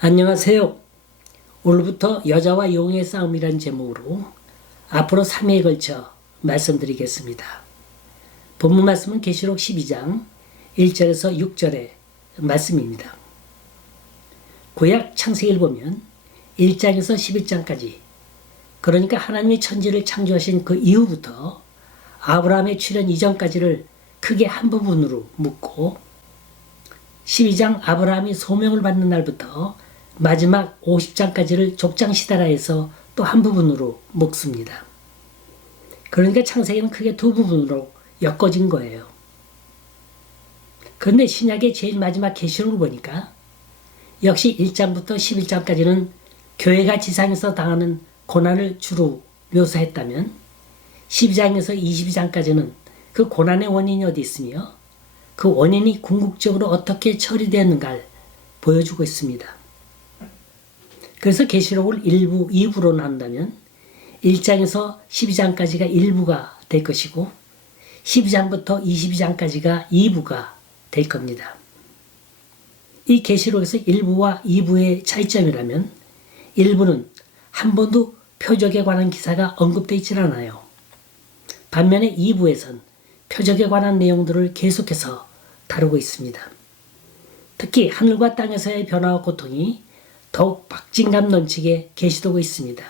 안녕하세요. 오늘부터 여자와 용의 싸움이란 제목으로 앞으로 3회에 걸쳐 말씀드리겠습니다. 본문 말씀은 계시록 12장 1절에서 6절의 말씀입니다. 구약 창세기를 보면 1장에서 11장까지, 그러니까 하나님이 천지를 창조하신 그 이후부터 아브라함의 출현 이전까지를 크게 한 부분으로 묶고, 12장 아브라함이 소명을 받는 날부터 마지막 50장까지를 족장시다라에서 또 한 부분으로 묶습니다. 그러니까 창세기는 크게 두 부분으로 엮어진 거예요. 그런데 신약의 제일 마지막 계시록을 보니까 역시 1장부터 11장까지는 교회가 지상에서 당하는 고난을 주로 묘사했다면 12장에서 22장까지는 그 고난의 원인이 어디 있으며 그 원인이 궁극적으로 어떻게 처리되었는가를 보여주고 있습니다. 그래서 계시록을 1부, 2부로 나눈다면 1장에서 12장까지가 1부가 될 것이고 12장부터 22장까지가 2부가 될 겁니다. 이 계시록에서 1부와 2부의 차이점이라면 1부는 한 번도 표적에 관한 기사가 언급되어 있질 않아요. 반면에 2부에선 표적에 관한 내용들을 계속해서 다루고 있습니다. 특히 하늘과 땅에서의 변화와 고통이 더욱 박진감 넘치게 계시되고 있습니다.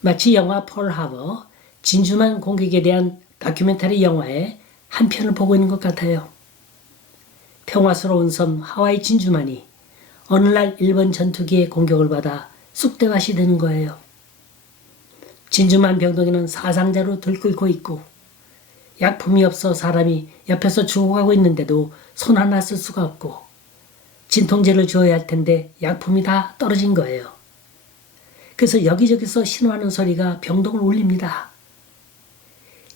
마치 영화 펄 하버, 진주만 공격에 대한 다큐멘터리 영화의 한 편을 보고 있는 것 같아요. 평화스러운 섬 하와이 진주만이 어느 날 일본 전투기의 공격을 받아 쑥대밭이 되는 거예요. 진주만 병동에는 사상자로 들끓고 있고 약품이 없어 사람이 옆에서 죽어가고 있는데도 손 하나 쓸 수가 없고 진통제를 줘야 할 텐데 약품이 다 떨어진 거예요. 그래서 여기저기서 신호하는 소리가 병동을 울립니다.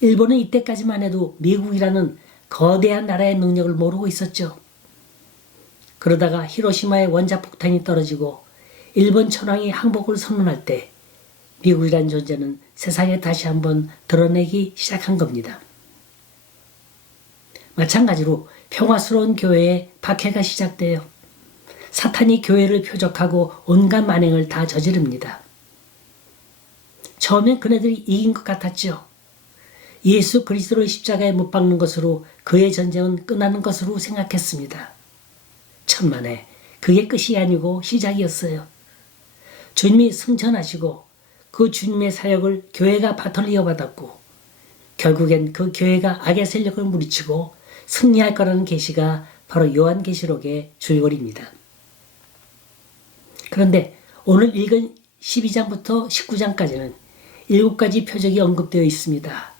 일본은 이때까지만 해도 미국이라는 거대한 나라의 능력을 모르고 있었죠. 그러다가 히로시마에 원자폭탄이 떨어지고 일본 천황이 항복을 선언할 때 미국이란 존재는 세상에 다시 한번 드러내기 시작한 겁니다. 마찬가지로 평화스러운 교회에 박해가 시작돼요. 사탄이 교회를 표적하고 온갖 만행을 다 저지릅니다. 처음엔 그네들이 이긴 것 같았죠. 예수 그리스도를 십자가에 못 박는 것으로 그의 전쟁은 끝나는 것으로 생각했습니다. 천만에 그게 끝이 아니고 시작이었어요. 주님이 승천하시고 그 주님의 사역을 교회가 바탕을 이어받았고 결국엔 그 교회가 악의 세력을 물리치고 승리할 거라는 계시가 바로 요한계시록의 줄거리입니다. 그런데 오늘 읽은 12장부터 19장까지는 7가지 표적이 언급되어 있습니다.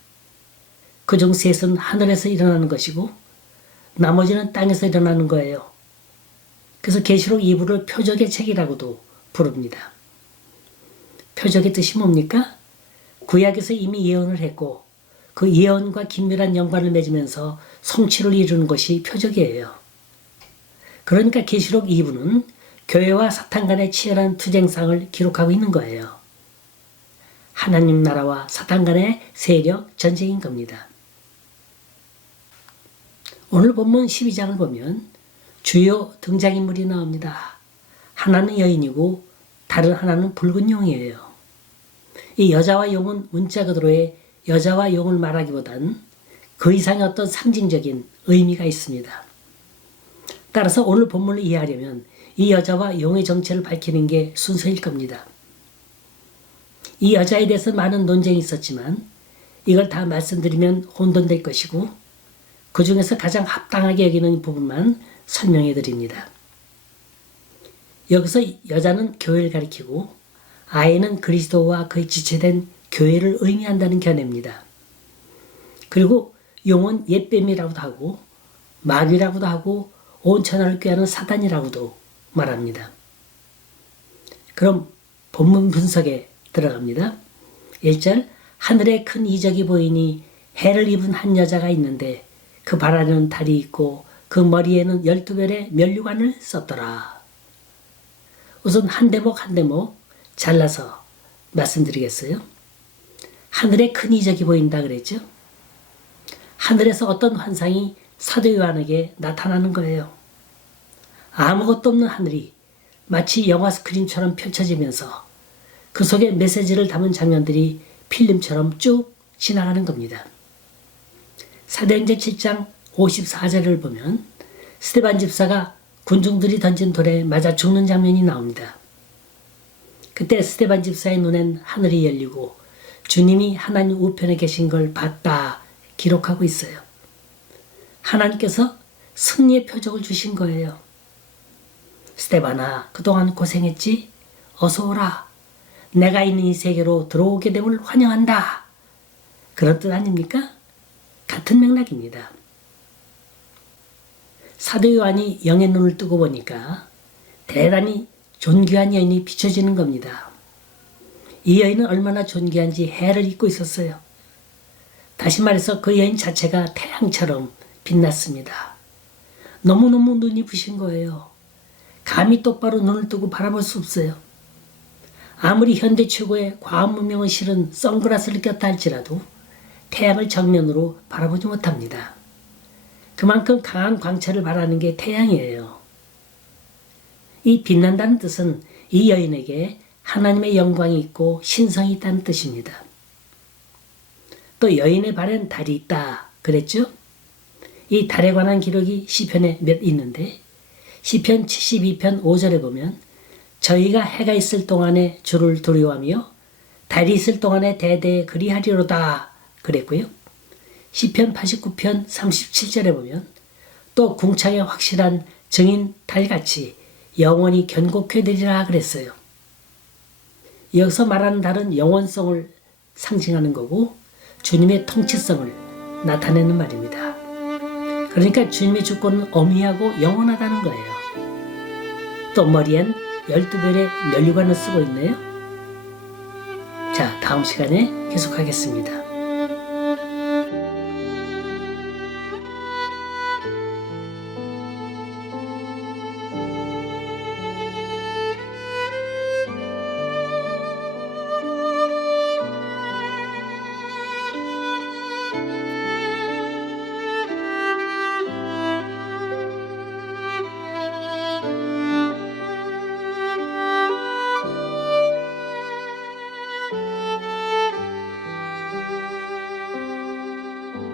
그중 셋은 하늘에서 일어나는 것이고 나머지는 땅에서 일어나는 거예요. 그래서 계시록 2부를 표적의 책이라고도 부릅니다. 표적의 뜻이 뭡니까? 구약에서 이미 예언을 했고 그 예언과 긴밀한 연관을 맺으면서 성취를 이루는 것이 표적이에요. 그러니까 계시록 2부는 교회와 사탄 간의 치열한 투쟁상을 기록하고 있는 거예요. 하나님 나라와 사탄 간의 세력 전쟁인 겁니다. 오늘 본문 12장을 보면 주요 등장인물이 나옵니다. 하나는 여인이고 다른 하나는 붉은 용이에요. 이 여자와 용은 문자 그대로의 여자와 용을 말하기보단 그 이상의 어떤 상징적인 의미가 있습니다. 따라서 오늘 본문을 이해하려면 이 여자와 용의 정체를 밝히는 게 순서일 겁니다. 이 여자에 대해서 많은 논쟁이 있었지만 이걸 다 말씀드리면 혼돈될 것이고 그 중에서 가장 합당하게 여기는 부분만 설명해 드립니다. 여기서 여자는 교회를 가리키고 아이는 그리스도와 그의 지체된 교회를 의미한다는 견해입니다. 그리고 용은 옛뱀이라고도 하고 마귀라고도 하고 온 천하를 꾀하는 사단이라고도 말합니다. 그럼 본문 분석에 들어갑니다. 1절 하늘에 큰 이적이 보이니 해를 입은 한 여자가 있는데 그 발 안에는 달이 있고 그 머리에는 12별의 면류관을 썼더라. 우선 한 대목 한 대목 잘라서 말씀드리겠어요. 하늘에 큰 이적이 보인다 그랬죠. 하늘에서 어떤 환상이 사도 요한에게 나타나는 거예요. 아무것도 없는 하늘이 마치 영화 스크린처럼 펼쳐지면서 그 속에 메시지를 담은 장면들이 필름처럼 쭉 지나가는 겁니다. 사도행전 7장 54절을 보면 스데반 집사가 군중들이 던진 돌에 맞아 죽는 장면이 나옵니다. 그때 스데반 집사의 눈엔 하늘이 열리고 주님이 하나님 우편에 계신 걸 봤다 기록하고 있어요. 하나님께서 승리의 표적을 주신 거예요. 스데반아, 그동안 고생했지? 어서 오라. 내가 있는 이 세계로 들어오게 됨을 환영한다. 그런 뜻 아닙니까? 같은 맥락입니다. 사도 요한이 영의 눈을 뜨고 보니까 대단히 존귀한 여인이 비춰지는 겁니다. 이 여인은 얼마나 존귀한지 해를 입고 있었어요. 다시 말해서 그 여인 자체가 태양처럼 빛났습니다. 너무너무 눈이 부신 거예요. 감히 똑바로 눈을 뜨고 바라볼 수 없어요. 아무리 현대 최고의 과학 문명을 실은 선글라스를 꼈다 할지라도 태양을 정면으로 바라보지 못합니다. 그만큼 강한 광채를 발하는 게 태양이에요. 이 빛난다는 뜻은 이 여인에게 하나님의 영광이 있고 신성이 있다는 뜻입니다. 또 여인의 발엔 달이 있다 그랬죠? 이 달에 관한 기록이 시편에 몇 있는데 시편 72편 5절에 보면 저희가 해가 있을 동안에 주를 두려워하며 달이 있을 동안에 대대에 그리하리로다 그랬고요. 시편 89편 37절에 보면 또 궁창의 확실한 증인 달같이 영원히 견고케 되리라 그랬어요. 여기서 말하는 달은 영원성을 상징하는 거고 주님의 통치성을 나타내는 말입니다. 그러니까 주님의 주권은 어미하고 영원하다는 거예요. 또 머리엔 12별의 면류관을 쓰고 있네요. 자, 다음 시간에 계속하겠습니다.